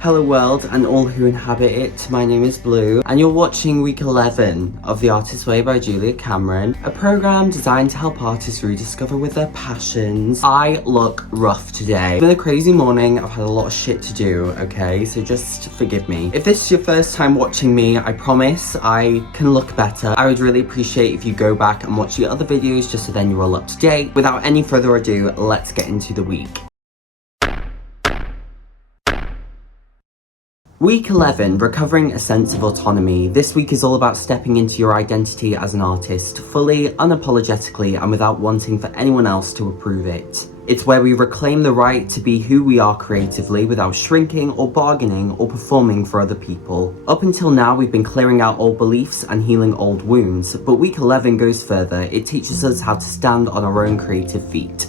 Hello world and all who inhabit it, my name is Blue and you're watching week 11 of The Artist's Way by Julia Cameron, a programme designed to help artists rediscover with their passions. I look rough today. It's been a crazy morning, I've had a lot of shit to do, okay, so just forgive me. If this is your first time watching me, I promise I can look better. I would really appreciate if you go back and watch the other videos just so then you're all up to date. Without any further ado, let's get into the week. Week 11, recovering a sense of autonomy. This week is all about stepping into your identity as an artist, fully, unapologetically, and without wanting for anyone else to approve it. It's where we reclaim the right to be who we are creatively without shrinking or bargaining or performing for other people. Up until now, we've been clearing out old beliefs and healing old wounds, but week 11 goes further. It teaches us how to stand on our own creative feet.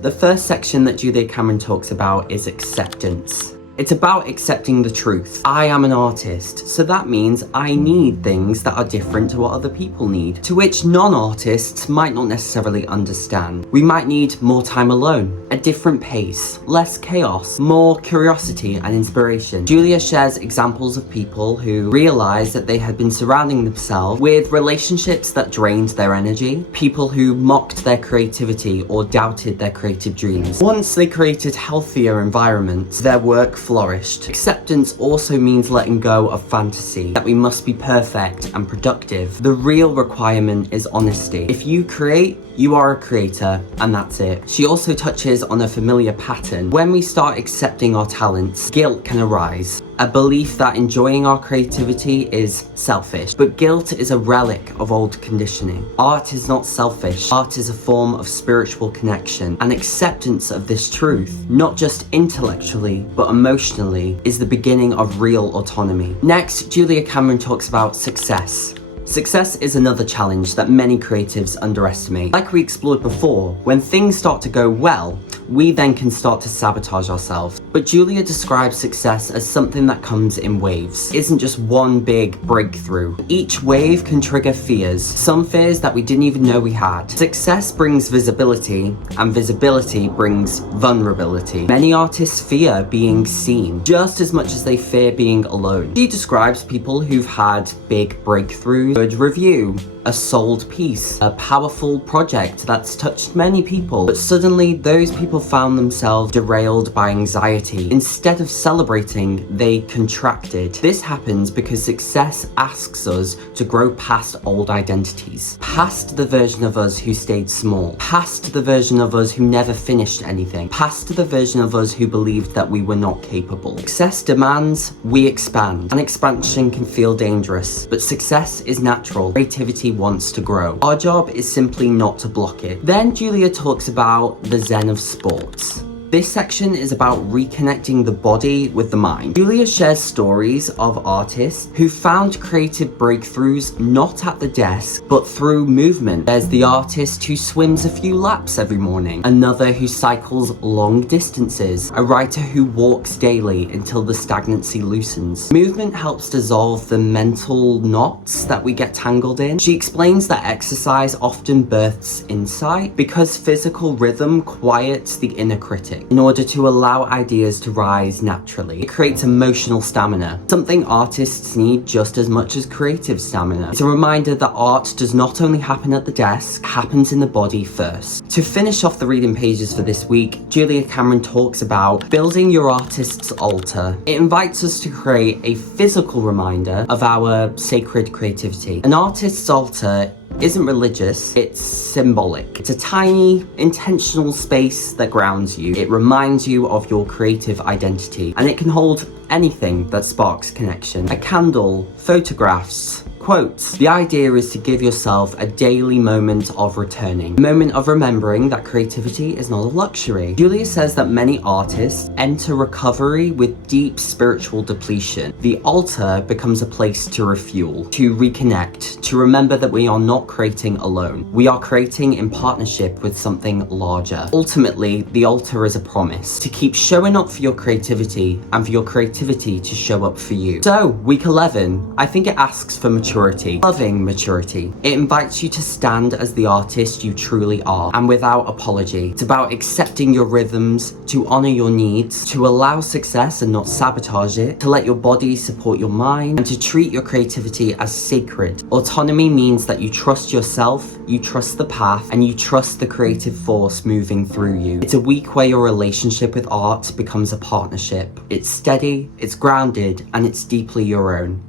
The first section that Julia Cameron talks about is acceptance. It's about accepting the truth. I am an artist, so that means I need things that are different to what other people need, to which non-artists might not necessarily understand. We might need more time alone, a different pace, less chaos, more curiosity and inspiration. Julia shares examples of people who realized that they had been surrounding themselves with relationships that drained their energy, people who mocked their creativity or doubted their creative dreams. Once they created healthier environments, their work flourished. Acceptance also means letting go of fantasy, that we must be perfect and productive. The real requirement is honesty. If you create, you are a creator, and that's it. She also touches on a familiar pattern. When we start accepting our talents, guilt can arise. A belief that enjoying our creativity is selfish, but guilt is a relic of old conditioning. Art is not selfish. Art is a form of spiritual connection, and acceptance of this truth, not just intellectually, but emotionally, is the beginning of real autonomy. Next, Julia Cameron talks about success. Success is another challenge that many creatives underestimate. Like we explored before, when things start to go well, we then can start to sabotage ourselves. But Julia describes success as something that comes in waves. It isn't just one big breakthrough. Each wave can trigger fears, some fears that we didn't even know we had. Success brings visibility, and visibility brings vulnerability. Many artists fear being seen, just as much as they fear being alone. She describes people who've had big breakthroughs, good review, a sold piece, a powerful project that's touched many people, but suddenly those people found themselves derailed by anxiety. Instead of celebrating, they contracted. This happens because success asks us to grow past old identities, past the version of us who stayed small, past the version of us who never finished anything, past the version of us who believed that we were not capable. Success demands we expand, and expansion can feel dangerous, but success is natural. Creativity wants to grow. Our job is simply not to block it. Then Julia talks about the zen of sports. This section is about reconnecting the body with the mind. Julia shares stories of artists who found creative breakthroughs not at the desk, but through movement. There's the artist who swims a few laps every morning, another who cycles long distances, a writer who walks daily until the stagnancy loosens. Movement helps dissolve the mental knots that we get tangled in. She explains that exercise often births insight because physical rhythm quiets the inner critic in order to allow ideas to rise naturally. It creates emotional stamina, something artists need just as much as creative stamina. It's a reminder that art does not only happen at the desk, it happens in the body first. To finish off the reading pages for this week, Julia Cameron talks about building your artist's altar. It invites us to create a physical reminder of our sacred creativity. An artist's altar isn't religious, it's symbolic. It's a tiny, intentional space that grounds you. It reminds you of your creative identity, and it can hold anything that sparks connection. A candle, photographs, quotes. The idea is to give yourself a daily moment of returning, a moment of remembering that creativity is not a luxury. Julia says that many artists enter recovery with deep spiritual depletion. The altar becomes a place to refuel, to reconnect, to remember that we are not creating alone. We are creating in partnership with something larger. Ultimately, the altar is a promise to keep showing up for your creativity and for your creativity to show up for you. So, week 11, I think it asks for maturity maturity, loving maturity. It invites you to stand as the artist you truly are, and without apology. It's about accepting your rhythms, to honor your needs, to allow success and not sabotage it, to let your body support your mind, and to treat your creativity as sacred. Autonomy means that you trust yourself, you trust the path, and you trust the creative force moving through you. It's a week where your relationship with art becomes a partnership. It's steady, it's grounded, and it's deeply your own.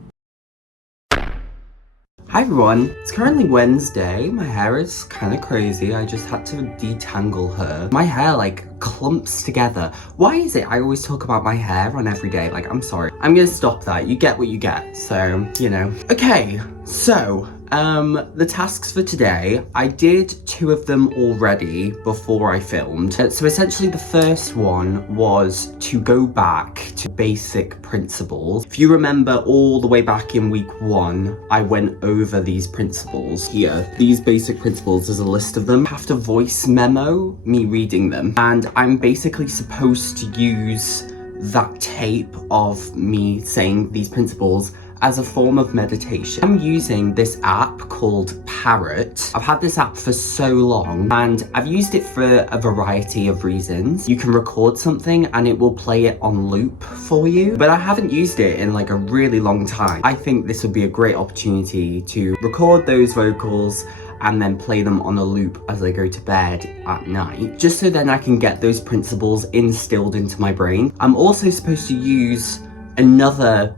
Hi everyone, it's currently Wednesday. My hair is kind of crazy. I just had to detangle her. My hair like clumps together. Why is it I always talk about my hair on every day? Like, I'm sorry. I'm gonna stop that. You get what you get, so, you know. Okay, so, the tasks for today, I did 2 of them already before I filmed. So essentially the first one was to go back to basic principles. If you remember all the way back in week 1, I went over these principles here. These basic principles, there's a list of them. I have to voice memo me reading them. And I'm basically supposed to use that tape of me saying these principles as a form of meditation. I'm using this app called Parrot. I've had this app for so long and I've used it for a variety of reasons. You can record something and it will play it on loop for you, but I haven't used it in like a really long time. I think this would be a great opportunity to record those vocals and then play them on a loop as I go to bed at night, just so then I can get those principles instilled into my brain. I'm also supposed to use another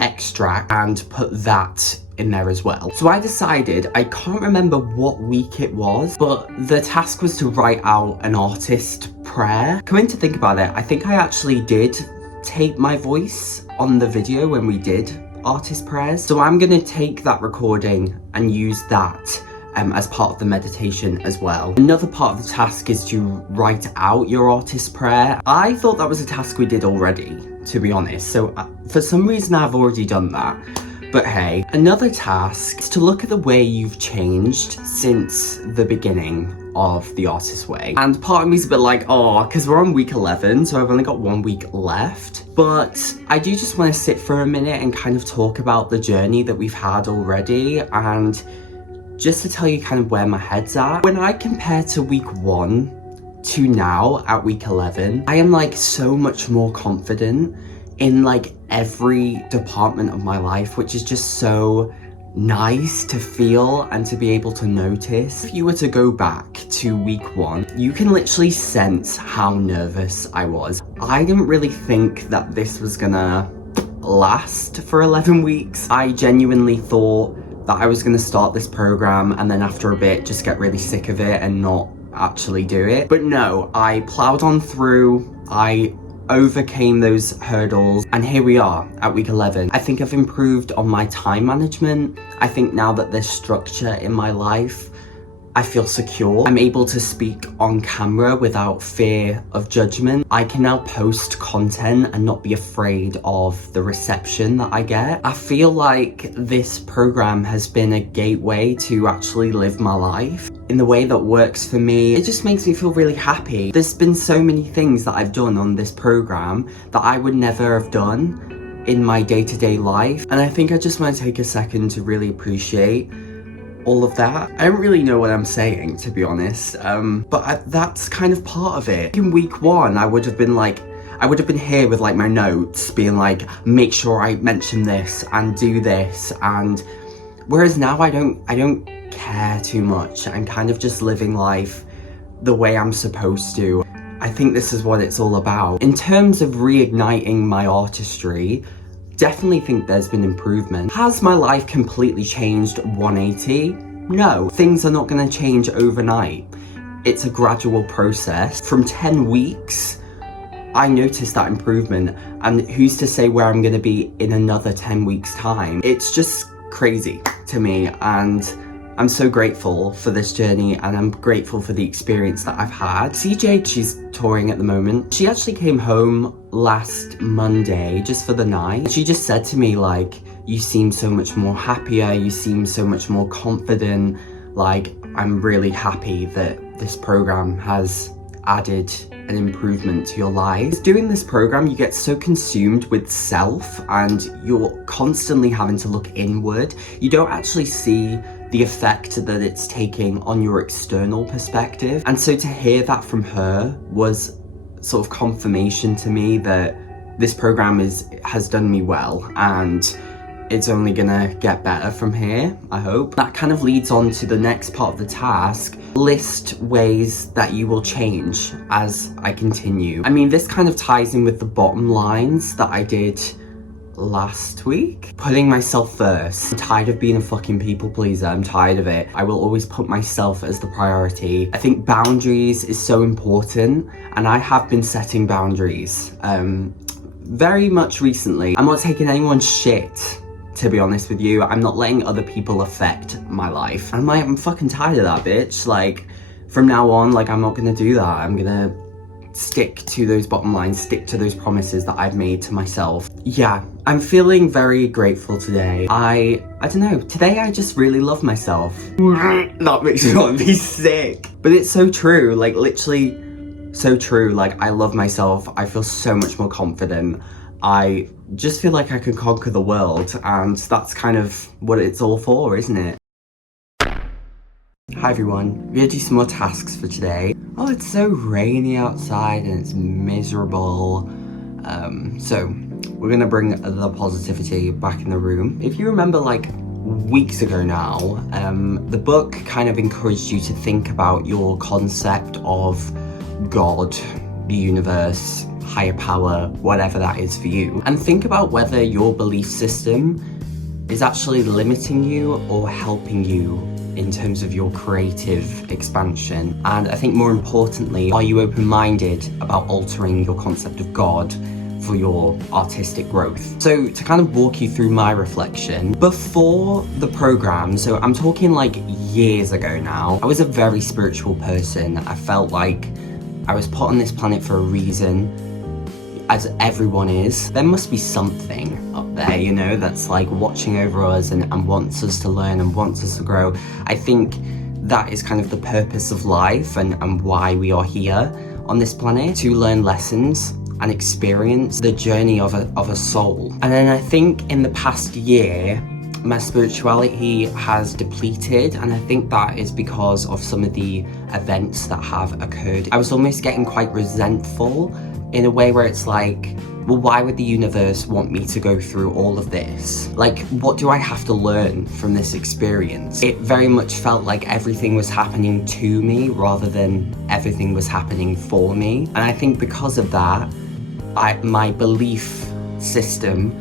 extract and put that in there as well. So I decided, I can't remember what week it was, but the task was to write out an artist prayer. Coming to think about it, I think I actually did tape my voice on the video when we did artist prayers. So I'm gonna take that recording and use that as part of the meditation as well. Another part of the task is to write out your artist prayer. I thought that was a task we did already, to be honest. So for some reason I've already done that. But hey, another task is to look at the way you've changed since the beginning of the Artist Way. And part of me is a bit like, oh, because we're on week 11, so I've only got 1 week left. But I do just want to sit for a minute and kind of talk about the journey that we've had already, and just to tell you kind of where my head's at. When I compare to week 1 to now at week 11, I am like so much more confident in like every department of my life, which is just so nice to feel and to be able to notice. If you were to go back to week 1, you can literally sense how nervous I was. I didn't really think that this was gonna last for 11 weeks. I genuinely thought that I was gonna start this program and then after a bit just get really sick of it and not actually do it. But no, I plowed on through, I overcame those hurdles, and here we are at week 11. I think I've improved on my time management. I think now that there's structure in my life, I feel secure. I'm able to speak on camera without fear of judgment. I can now post content and not be afraid of the reception that I get. I feel like this program has been a gateway to actually live my life in the way that works for me. It just makes me feel really happy. There's been so many things that I've done on this program that I would never have done in my day-to-day life. And I think I just want to take a second to really appreciate all of that. I don't really know what I'm saying, to be honest, but that's kind of part of it. In week 1, I would have been here with like my notes being like, make sure I mention this and do this, and whereas now I don't care too much. I'm kind of just living life the way I'm supposed to. I think this is what it's all about. In terms of reigniting my artistry, definitely think there's been improvement. Has my life completely changed 180? No, things are not going to change overnight. It's a gradual process. From 10 weeks, I noticed that improvement, and who's to say where I'm going to be in another 10 weeks time? It's just crazy to me, and I'm so grateful for this journey, and I'm grateful for the experience that I've had. CJ, she's touring at the moment. She actually came home last Monday just for the night. She just said to me like, you seem so much more happier, you seem so much more confident. Like, I'm really happy that this program has added an improvement to your life. Doing this program, you get so consumed with self and you're constantly having to look inward. You don't actually see the effect that it's taking on your external perspective. And so to hear that from her was sort of confirmation to me that this program has done me well, and it's only gonna get better from here, I hope. That kind of leads on to the next part of the task. List ways that you will change as I continue. I mean, this kind of ties in with the bottom lines that I did last week. Putting myself first. I'm tired of being a fucking people pleaser. I'm tired of it. I will always put myself as the priority. I think boundaries is so important, and I have been setting boundaries very much recently. I'm not taking anyone's shit, to be honest with you. I'm not letting other people affect my life. I'm fucking tired of that, bitch. Like, from now on, like, I'm not gonna do that. I'm gonna stick to those bottom lines, stick to those promises that I've made to myself. Yeah, I'm feeling very grateful today. I don't know, today I just really love myself. That makes me want to be sick. But it's so true, like, literally so true. Like, I love myself. I feel so much more confident. I just feel like I can conquer the world, and that's kind of what it's all for, isn't it? Hi everyone, we're gonna do some more tasks for today. Oh, it's so rainy outside and it's miserable. So we're gonna bring the positivity back in the room. If you remember, like, weeks ago now, the book kind of encouraged you to think about your concept of God, the universe, higher power, whatever that is for you, and think about whether your belief system is actually limiting you or helping you in terms of your creative expansion. And I think more importantly, are you open-minded about altering your concept of God for your artistic growth? So to kind of walk you through my reflection, before the program, so I'm talking like years ago now, I was a very spiritual person. I felt like I was put on this planet for a reason, as everyone is. There must be something up there, you know, that's like watching over us and wants us to learn and wants us to grow. I think that is kind of the purpose of life and why we are here on this planet, to learn lessons and experience the journey of a soul. And then I think in the past year, my spirituality has depleted, and I think that is because of some of the events that have occurred. I was almost getting quite resentful in a way where it's like, well, why would the universe want me to go through all of this? Like, what do I have to learn from this experience? It very much felt like everything was happening to me rather than everything was happening for me. And I think because of that, my belief system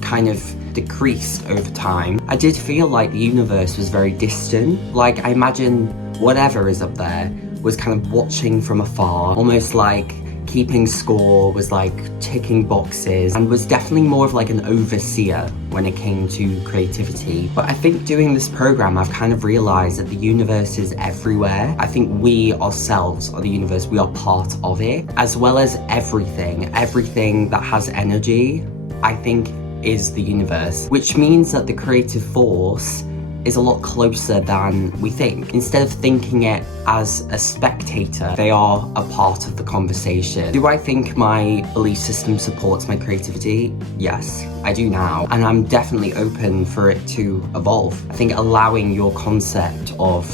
kind of decreased over time. I did feel like the universe was very distant. Like, I imagine whatever is up there was kind of watching from afar, almost like keeping score, was like ticking boxes, and was definitely more of like an overseer when it came to creativity. But I think doing this program, I've kind of realized that the universe is everywhere. I think we ourselves are the universe. We are part of it, as well as everything that has energy, I think, is the universe, which means that the creative force is a lot closer than we think. Instead of thinking it as a spectator, they are a part of the conversation. Do I think my belief system supports my creativity? Yes, I do now. And I'm definitely open for it to evolve. I think allowing your concept of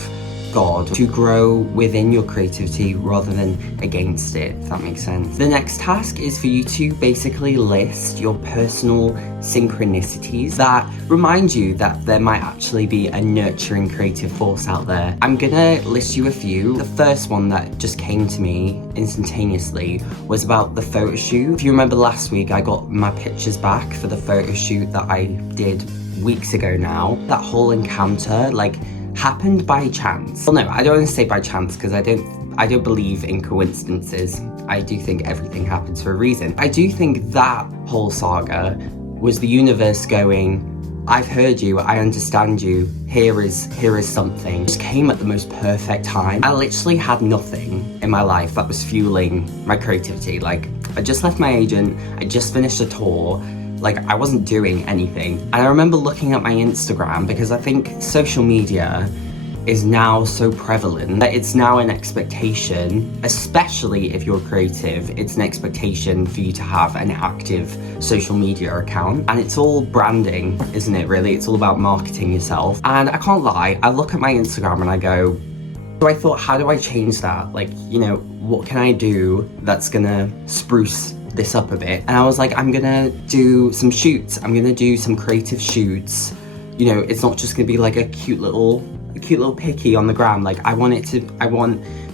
God to grow within your creativity rather than against it, if that makes sense. The next task is for you to basically list your personal synchronicities that remind you that there might actually be a nurturing creative force out there. I'm gonna list you a few. The first one that just came to me instantaneously was about the photo shoot. If you remember last week, I got my pictures back for the photo shoot that I did weeks ago now. That whole encounter, like, happened by chance. Well, no, I don't want to say by chance, because I don't believe in coincidences. I do think everything happens for a reason. I do think that whole saga was the universe going, I've heard you, I understand you, here is something. It just came at the most perfect time. I literally had nothing in my life that was fueling my creativity. Like, I just left my agent, I just finished a tour, like, I wasn't doing anything. And I remember looking at my Instagram, because I think social media is now so prevalent that it's now an expectation, especially if you're creative, it's an expectation for you to have an active social media account. And it's all branding, isn't it, really? It's all about marketing yourself. And I can't lie, I look at my Instagram and I go, so I thought, how do I change that? Like, you know, what can I do that's gonna spruce this up a bit? And I was like, I'm gonna do some shoots. I'm gonna do some creative shoots. You know, it's not just gonna be like a cute little picky on the gram. Like, I want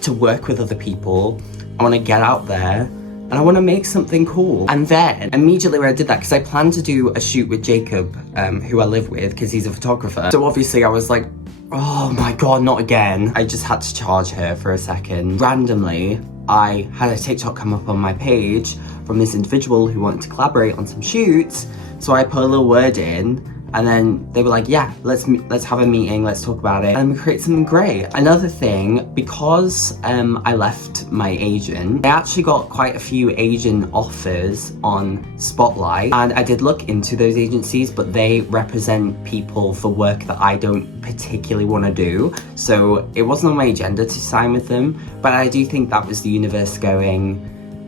to work with other people. I want to get out there and I want to make something cool. And then immediately when I did that, because I planned to do a shoot with Jacob, who I live with, because he's a photographer. So obviously I was like, oh my god, not again. I just had to charge her for a second. Randomly, I had a TikTok come up on my page from this individual who wanted to collaborate on some shoots. So I put a little word in, and then they were like, yeah, let's have a meeting, let's talk about it, and we create something great. Another thing, because I left my agent, I actually got quite a few agent offers on Spotlight, and I did look into those agencies, but they represent people for work that I don't particularly want to do, so it wasn't on my agenda to sign with them. But I do think that was the universe going,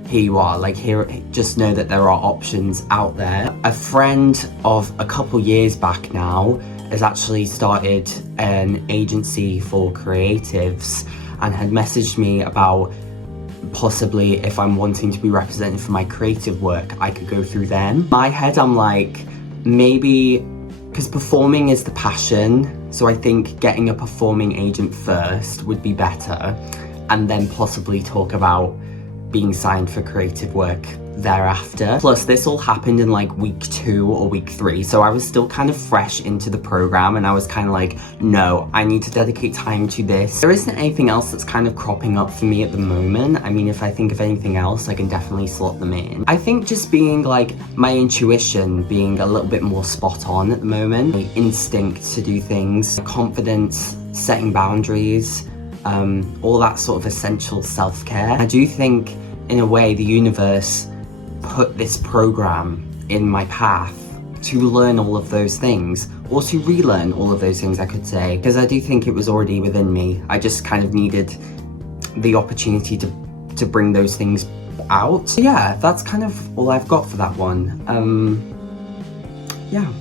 here you are, like, here, just know that there are options out there. A friend of a couple years back now has actually started an agency for creatives and had messaged me about possibly, if I'm wanting to be represented for my creative work, I could go through them. In my head, I'm like, maybe, because performing is the passion, so I think getting a performing agent first would be better, and then possibly talk about being signed for creative work thereafter. Plus, this all happened in like week 2 or week 3, so I was still kind of fresh into the program, and I was kind of like, no, I need to dedicate time to this. There isn't anything else that's kind of cropping up for me at the moment. I mean, if I think of anything else, I can definitely slot them in. I think just being like, my intuition being a little bit more spot on at the moment, my instinct to do things, confidence, setting boundaries, all that sort of essential self-care. I do think, in a way, the universe put this program in my path to learn all of those things, or to relearn all of those things, I could say, because I do think it was already within me. I just kind of needed the opportunity to bring those things out. So yeah, that's kind of all I've got for that one. Yeah.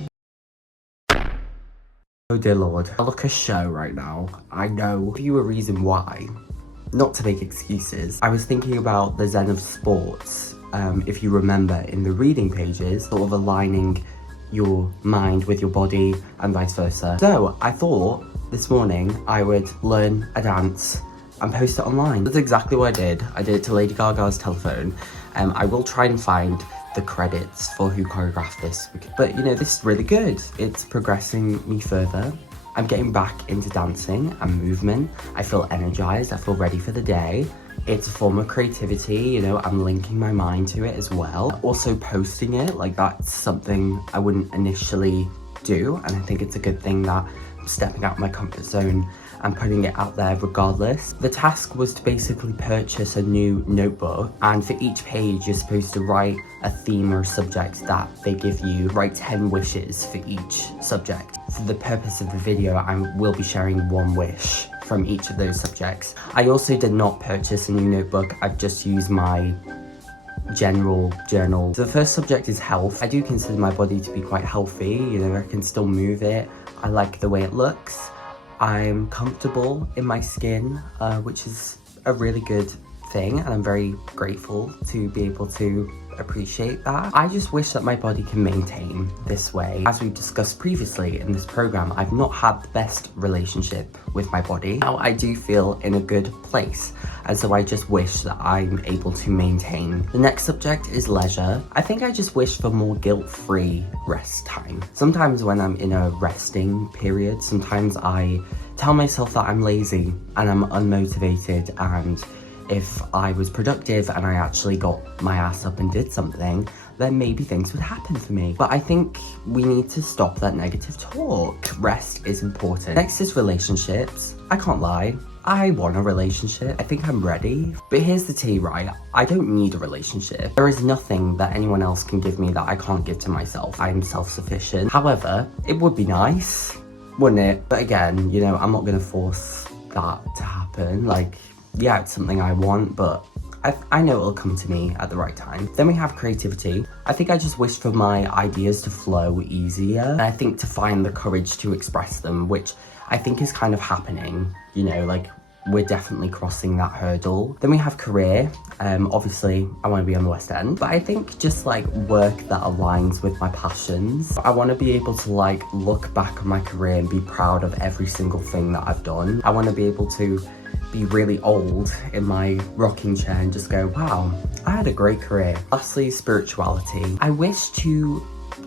Oh dear lord, I look a show right now. I know. Give you a reason why. Not to make excuses. I was thinking about the Zen of sports, if you remember, in the reading pages, sort of aligning your mind with your body and vice versa. So I thought this morning I would learn a dance and post it online. That's exactly what I did. I did it to Lady Gaga's telephone. I will try and find the credits for who choreographed this, but you know, this is really good. It's progressing me further. I'm getting back into dancing and movement. I feel energized, I feel ready for the day. It's a form of creativity, you know, I'm linking my mind to it as well. Also posting it, like, that's something I wouldn't initially do, and I think it's a good thing that I'm stepping out of my comfort zone and putting it out there regardless. The task was to basically purchase a new notebook, and for each page you're supposed to write a theme or a subject that they give you. Write 10 wishes for each subject. For the purpose of the video, I will be sharing 1 wish from each of those subjects. I also did not purchase a new notebook, I've just used my general journal. So the first subject is health. I do consider my body to be quite healthy, you know, I can still move it. I like the way it looks. I'm comfortable in my skin, which is a really good thing, and I'm very grateful to be able to appreciate that. I just wish that my body can maintain this way. As we've discussed previously in this program, I've not had the best relationship with my body. Now I do feel in a good place, and so I just wish that I'm able to maintain. The next subject is leisure. I think I just wish for more guilt-free rest time. Sometimes when I'm in a resting period, sometimes I tell myself that I'm lazy and I'm unmotivated, and if I was productive and I actually got my ass up and did something, then maybe things would happen for me. But I think we need to stop that negative talk. Rest is important. Next is relationships. I can't lie, I want a relationship. I think I'm ready. But here's the tea, right? I don't need a relationship. There is nothing that anyone else can give me that I can't give to myself. I am self-sufficient. However, it would be nice. wouldn't it? But again, you know, I'm not gonna force that to happen. Like, yeah, it's something I want, but I know it'll come to me at the right time. Then we have creativity. I think I just wish for my ideas to flow easier. And I think to find the courage to express them, which I think is kind of happening, you know, like we're definitely crossing that hurdle. Then we have career. Obviously I want to be on the West End, but I think just like work that aligns with my passions. I want to be able to like look back on my career and be proud of every single thing that I've done. I want to be able to be really old in my rocking chair and just go, wow, I had a great career. Lastly, spirituality. I wish to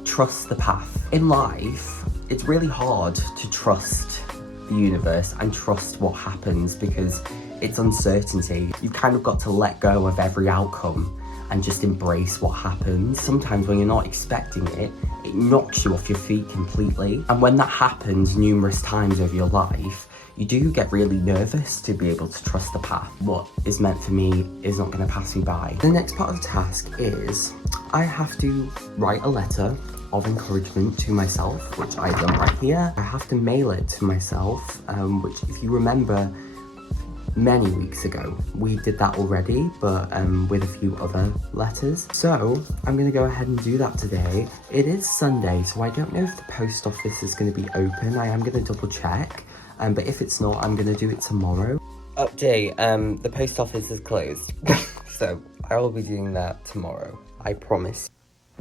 trust the path. In life, it's really hard to trust the universe and trust what happens because it's uncertainty. You've kind of got to let go of every outcome and just embrace what happens. Sometimes when you're not expecting it, it knocks you off your feet completely. And when that happens numerous times over your life, you do get really nervous to be able to trust the path. What is meant for me is not going to pass me by. The next part of the task is I have to write a letter of encouragement to myself, which I've done right here. I have to mail it to myself, which if you remember many weeks ago, we did that already, but with a few other letters. So I'm gonna go ahead and do that today. It is Sunday, so I don't know if the post office is gonna be open. I am gonna double check. But if it's not, I'm gonna do it tomorrow. Update, the post office is closed. So I will be doing that tomorrow, I promise.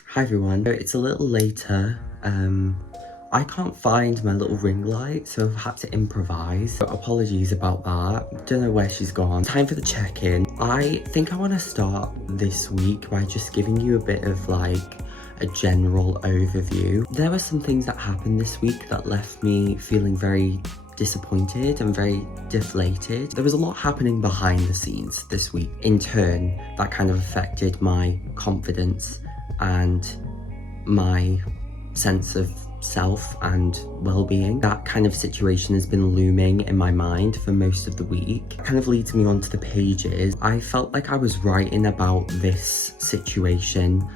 Hi everyone, it's a little later. I can't find my little ring light, so I've had to improvise. So apologies about that. Don't know where she's gone. Time for the check-in. I think I wanna start this week by just giving you a bit of like a general overview. There were some things that happened this week that left me feeling very disappointed and very deflated. There was a lot happening behind the scenes this week. In turn, that kind of affected my confidence and my sense of self and well-being. That kind of situation has been looming in my mind for most of the week. It kind of leads me on to the pages. I felt like I was writing about this situation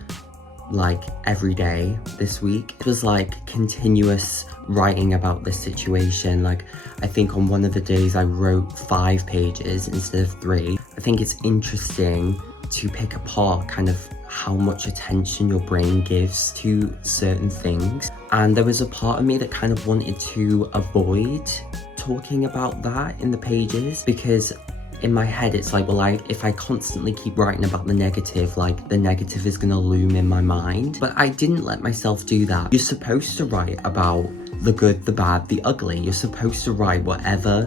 like every day this week. It was like continuous writing about this situation. Like I think on one of the days I wrote 5 pages instead of 3. I think it's interesting to pick apart kind of how much attention your brain gives to certain things. And there was a part of me that kind of wanted to avoid talking about that in the pages, because in my head it's like, well, if I constantly keep writing about the negative, like the negative is gonna loom in my mind. But I didn't let myself do that. You're supposed to write about the good, the bad, the ugly. You're supposed to write whatever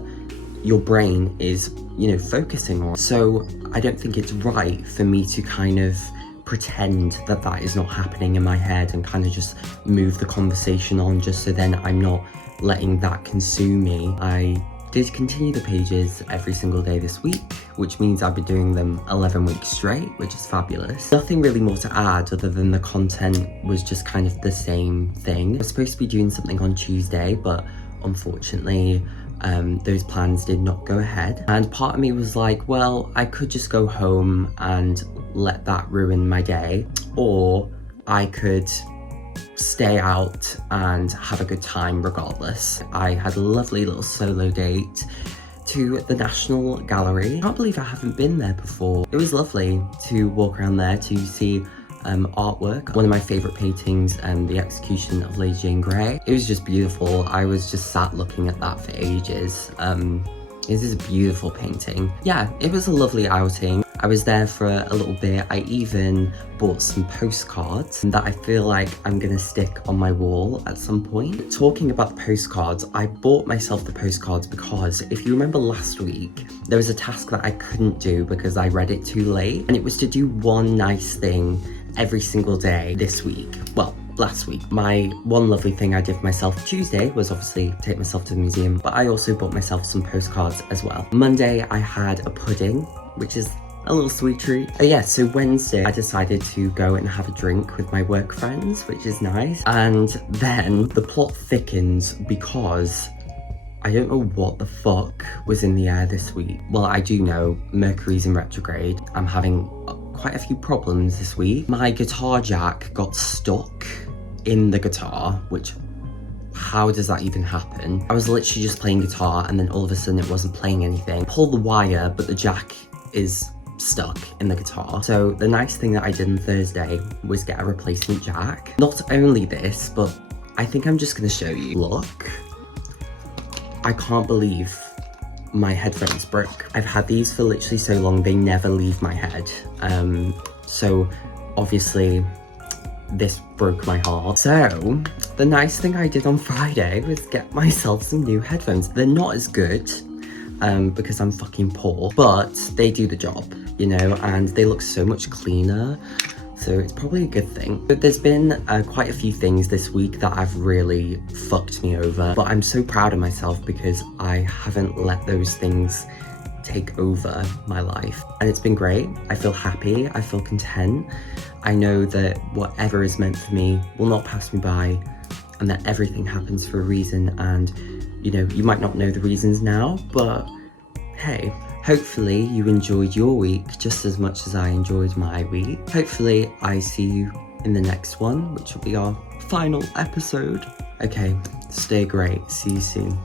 your brain is, you know, focusing on. So I don't think it's right for me to kind of pretend that that is not happening in my head and kind of just move the conversation on just so then I'm not letting that consume me. I did continue the pages every single day this week, which means I've been doing them 11 weeks straight, which is fabulous. Nothing really more to add other than the content was just kind of the same thing. I was supposed to be doing something on Tuesday, but unfortunately, those plans did not go ahead. And part of me was like, well, I could just go home and let that ruin my day, or I could stay out and have a good time regardless. I had a lovely little solo date to the National Gallery. I can't believe I haven't been there before. It was lovely to walk around there to see artwork. One of my favourite paintings, the execution of Lady Jane Grey. It was just beautiful. I was just sat looking at that for ages. This is a beautiful painting. Yeah, it was a lovely outing. I was there for a little bit. I even bought some postcards that I feel like I'm gonna stick on my wall at some point. Talking about the postcards, I bought myself the postcards because if you remember last week, there was a task that I couldn't do because I read it too late, and it was to do one nice thing every single day this week. Well, last week. My one lovely thing I did for myself Tuesday was obviously take myself to the museum, but I also bought myself some postcards as well. Monday I had a pudding, which is a little sweet treat. Yeah, so Wednesday I decided to go and have a drink with my work friends, which is nice. And then the plot thickens because I don't know what the fuck was in the air this week. Well, I do know Mercury's in retrograde. I'm having quite a few problems this week. My guitar jack got stuck in the guitar, which how does that even happen? I was literally just playing guitar and then all of a sudden it wasn't playing anything. Pull the wire, but the jack is stuck in the guitar. So the nice thing that I did on Thursday was get a replacement jack. Not only this, but I think I'm just gonna show you. Look, I can't believe my headphones broke. I've had these for literally so long, they never leave my head. So obviously this broke my heart. So the nice thing I did on Friday was get myself some new headphones. They're not as good because I'm fucking poor, but they do the job, you know, and they look so much cleaner. So it's probably a good thing. But there's been quite a few things this week that have really fucked me over, but I'm so proud of myself because I haven't let those things take over my life. And it's been great. I feel happy, I feel content. I know that whatever is meant for me will not pass me by and that everything happens for a reason. And, you know, you might not know the reasons now, but hey, hopefully you enjoyed your week just as much as I enjoyed my week. Hopefully I see you in the next one, which will be our final episode. Okay, stay great. See you soon.